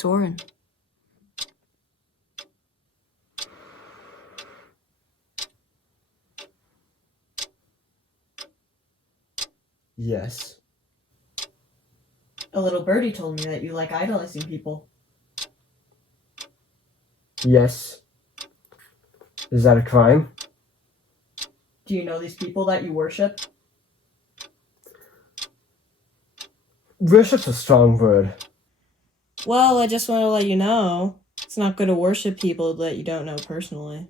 Soren. Yes. A little birdie told me that you like idolizing people. Yes. Is that a crime? Do you know these people that you worship? Worship's a strong word. Well, I just want to let you know, it's not good to worship people that you don't know personally.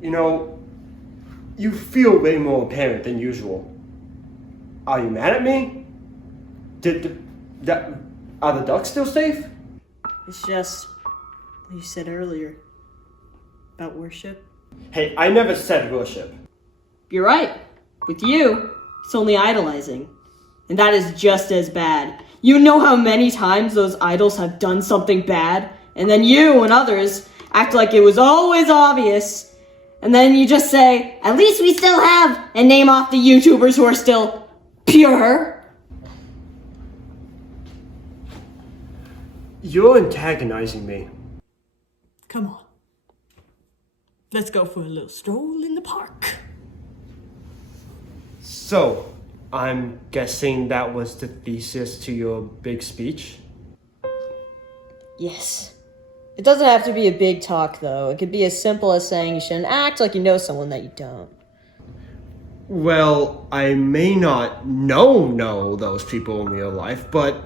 You know, you feel way more apparent than usual. Are you mad at me? Are the ducks still safe? It's just what you said earlier about worship. Hey, I never said worship. You're right. With you, it's only idolizing. And that is just as bad. You know how many times those idols have done something bad, and then you and others act like it was always obvious. And then you just say, at least we still have, and name off the YouTubers who are still pure. You're antagonizing me. Come on. Let's go for a little stroll in the park. So, I'm guessing that was the thesis to your big speech? Yes. It doesn't have to be a big talk, though. It could be as simple as saying you shouldn't act like you know someone that you don't. Well, I may not know those people in real life, but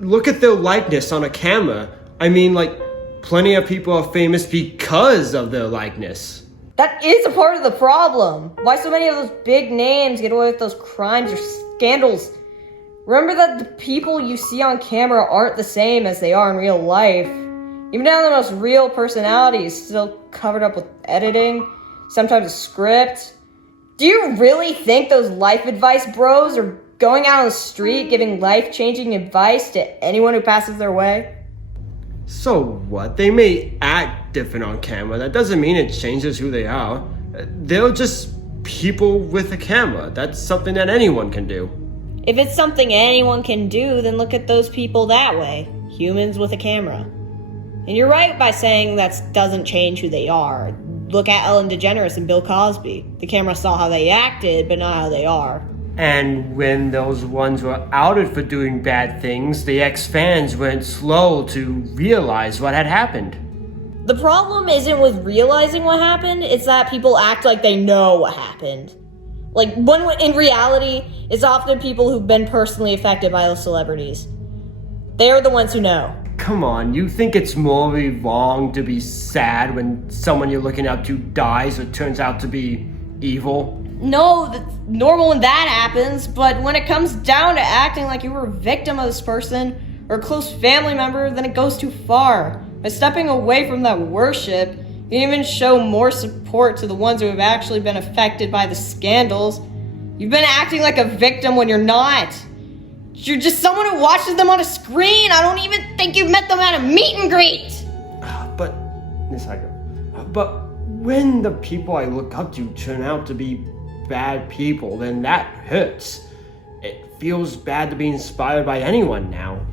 look at their likeness on a camera. I mean, like, plenty of people are famous because of their likeness. That is a part of the problem. Why so many of those big names get away with those crimes or scandals? Remember that the people you see on camera aren't the same as they are in real life. Even down to the most real personalities, still covered up with editing, sometimes a script. Do you really think those life advice bros are going out on the street giving life-changing advice to anyone who passes their way? So what? They may act different on camera. That doesn't mean it changes who they are. They're just people with a camera. That's something that anyone can do. If it's something anyone can do, then look at those people that way. Humans with a camera. And you're right by saying that doesn't change who they are. Look at Ellen DeGeneres and Bill Cosby. The camera saw how they acted, but not how they are. And when those ones were outed for doing bad things, the ex-fans weren't slow to realize what had happened. The problem isn't with realizing what happened, it's that people act like they know what happened. Like, when in reality, it's often people who've been personally affected by those celebrities. They're the ones who know. Come on, you think it's morally wrong to be sad when someone you're looking up to dies or turns out to be evil? No, that's normal when that happens, but when it comes down to acting like you were a victim of this person or a close family member, then it goes too far. By stepping away from that worship, you can even show more support to the ones who have actually been affected by the scandals. You've been acting like a victim when you're not. You're just someone who watches them on a screen. I don't even think you've met them at a meet and greet. But when the people I look up to turn out to be bad people, then that hurts. It feels bad to be inspired by anyone now.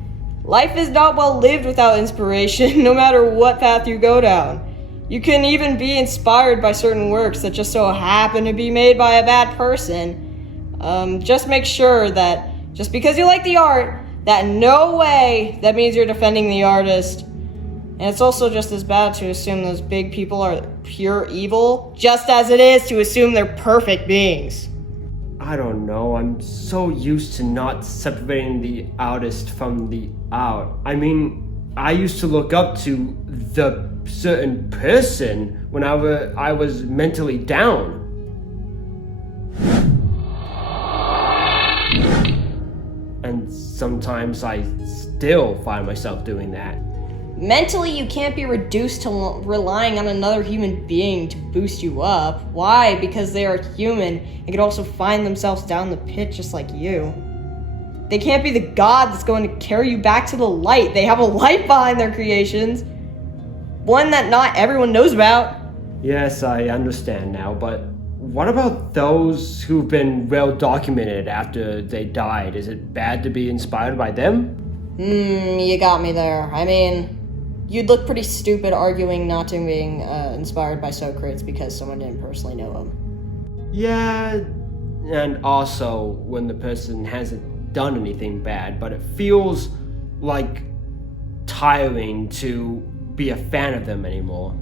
Life is not well lived without inspiration, no matter what path you go down. You can even be inspired by certain works that just so happen to be made by a bad person. Just make sure that just because you like the art, that in no way that means you're defending the artist. And it's also just as bad to assume those big people are pure evil, just as it is to assume they're perfect beings. I don't know, I'm so used to not separating the artist from the art. I mean, I used to look up to the certain person when I was mentally down. And sometimes I still find myself doing that. Mentally, you can't be reduced to relying on another human being to boost you up. Why? Because they are human and can also find themselves down the pit just like you. They can't be the god that's going to carry you back to the light. They have a light behind their creations. One that not everyone knows about. Yes, I understand now, but what about those who've been well documented after they died? Is it bad to be inspired by them? You got me there. I mean, you'd look pretty stupid arguing not to being inspired by Socrates because someone didn't personally know him. Yeah, and also when the person hasn't done anything bad, but it feels like tiring to be a fan of them anymore.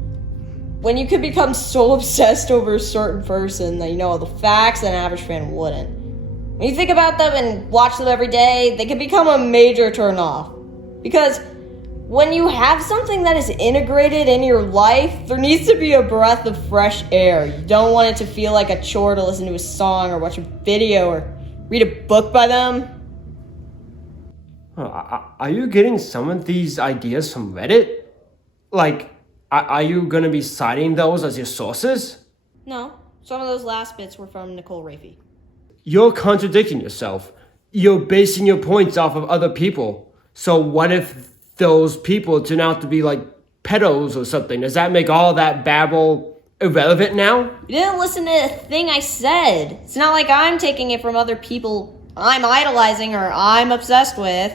When you could become so obsessed over a certain person that you know all the facts that an average fan wouldn't. When you think about them and watch them every day, they can become a major turnoff. Because when you have something that is integrated in your life, there needs to be a breath of fresh air. You don't want it to feel like a chore to listen to a song or watch a video or read a book by them. Are you getting some of these ideas from Reddit? Like, are you going to be citing those as your sources? No, some of those last bits were from Nicole Rafiee. You're contradicting yourself. You're basing your points off of other people. So what if those people turn out to be like pedos or something? Does that make all that babble irrelevant now? You didn't listen to a thing I said. It's not like I'm taking it from other people I'm idolizing or I'm obsessed with.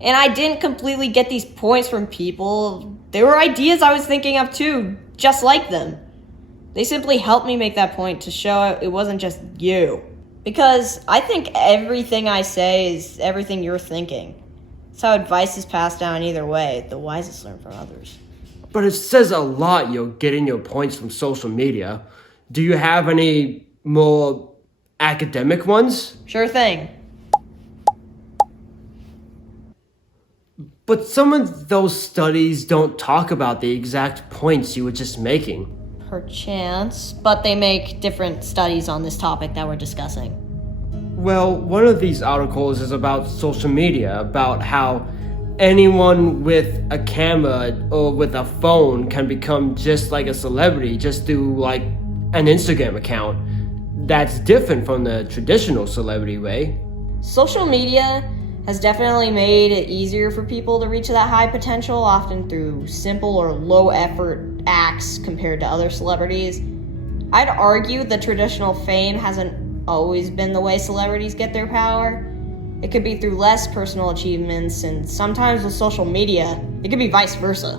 And I didn't completely get these points from people. They were ideas I was thinking of too, just like them. They simply helped me make that point to show it wasn't just you. Because I think everything I say is everything you're thinking. It's how advice is passed down either way. The wisest learn from others. But it says a lot you're getting your points from social media. Do you have any more academic ones? Sure thing. But some of those studies don't talk about the exact points you were just making. Perchance, but they make different studies on this topic that we're discussing. Well, one of these articles is about social media, about how anyone with a camera or with a phone can become just like a celebrity just through like an Instagram account. That's different from the traditional celebrity way. Social media has definitely made it easier for people to reach that high potential, often through simple or low effort acts compared to other celebrities. I'd argue that traditional fame hasn't always been the way celebrities get their power. It could be through less personal achievements, and sometimes with social media, it could be vice versa.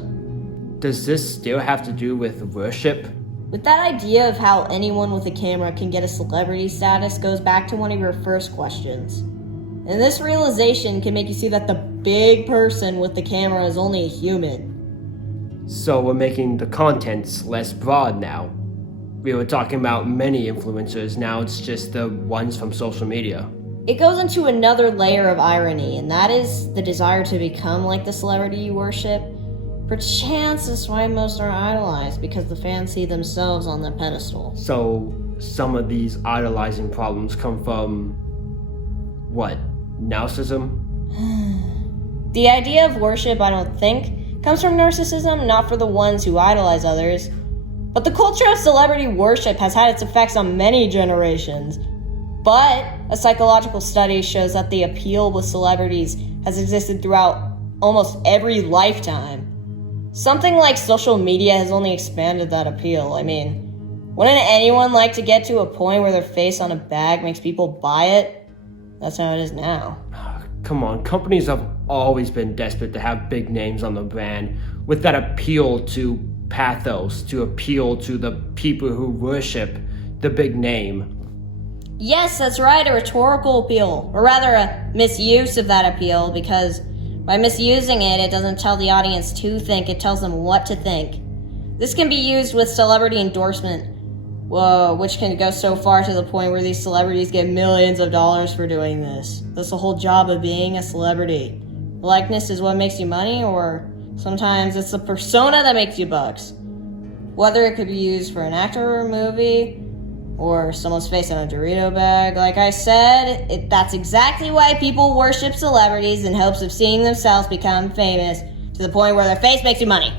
Does this still have to do with worship? With that idea of how anyone with a camera can get a celebrity status goes back to one of your first questions. And this realization can make you see that the big person with the camera is only a human. So we're making the contents less broad now. We were talking about many influencers, now it's just the ones from social media. It goes into another layer of irony, and that is the desire to become like the celebrity you worship. Perchance is why most are idolized, because the fans see themselves on the pedestal. So some of these idolizing problems come from what? Narcissism? The idea of worship, I don't think, comes from narcissism, not for the ones who idolize others. But the culture of celebrity worship has had its effects on many generations. But a psychological study shows that the appeal with celebrities has existed throughout almost every lifetime. Something like social media has only expanded that appeal. I mean, Wouldn't anyone like to get to a point where their face on a bag makes people buy it? That's how it is now. Come on, companies have always been desperate to have big names on the brand, with that appeal to pathos, to appeal to the people who worship the big name. Yes, that's right, a rhetorical appeal, or rather a misuse of that appeal, because by misusing it, it doesn't tell the audience to think, it tells them what to think. This can be used with celebrity endorsement, which can go so far to the point where these celebrities get millions of dollars for doing this. That's the whole job of being a celebrity. Likeness is what makes you money, or sometimes it's the persona that makes you bucks. Whether it could be used for an actor or a movie, or someone's face on a Dorito bag. Like I said, that's exactly why people worship celebrities in hopes of seeing themselves become famous to the point where their face makes you money.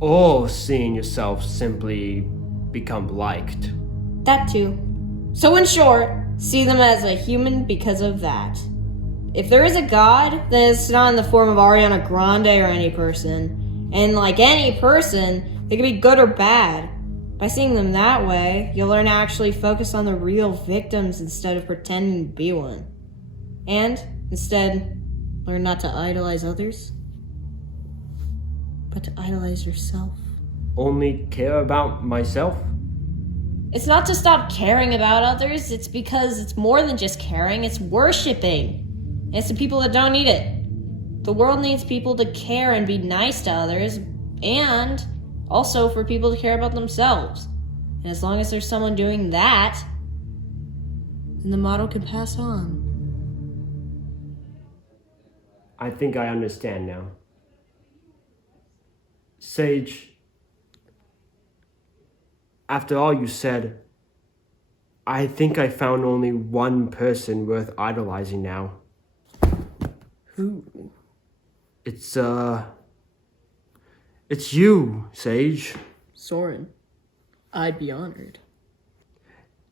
Or seeing yourself simply become liked. That too. So in short, see them as a human because of that. If there is a God, then it's not in the form of Ariana Grande or any person. And like any person, they can be good or bad. By seeing them that way, you'll learn to actually focus on the real victims instead of pretending to be one. And instead, learn not to idolize others, but to idolize yourself. Only care about myself? It's not to stop caring about others, it's because it's more than just caring, it's worshipping. And it's the people that don't need it. The world needs people to care and be nice to others, and also for people to care about themselves. And as long as there's someone doing that, then the model can pass on. I think I understand now. Saige, after all you said, I think I found only one person worth idolizing now. Who? It's you, Saige. Soren. I'd be honored.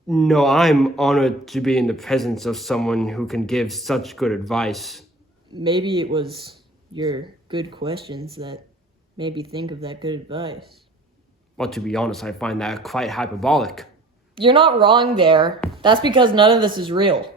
No, I'm honored to be in the presence of someone who can give such good advice. Maybe it was your good questions that made me think of that good advice. Well, to be honest, I find that quite hyperbolic. You're not wrong there. That's because none of this is real.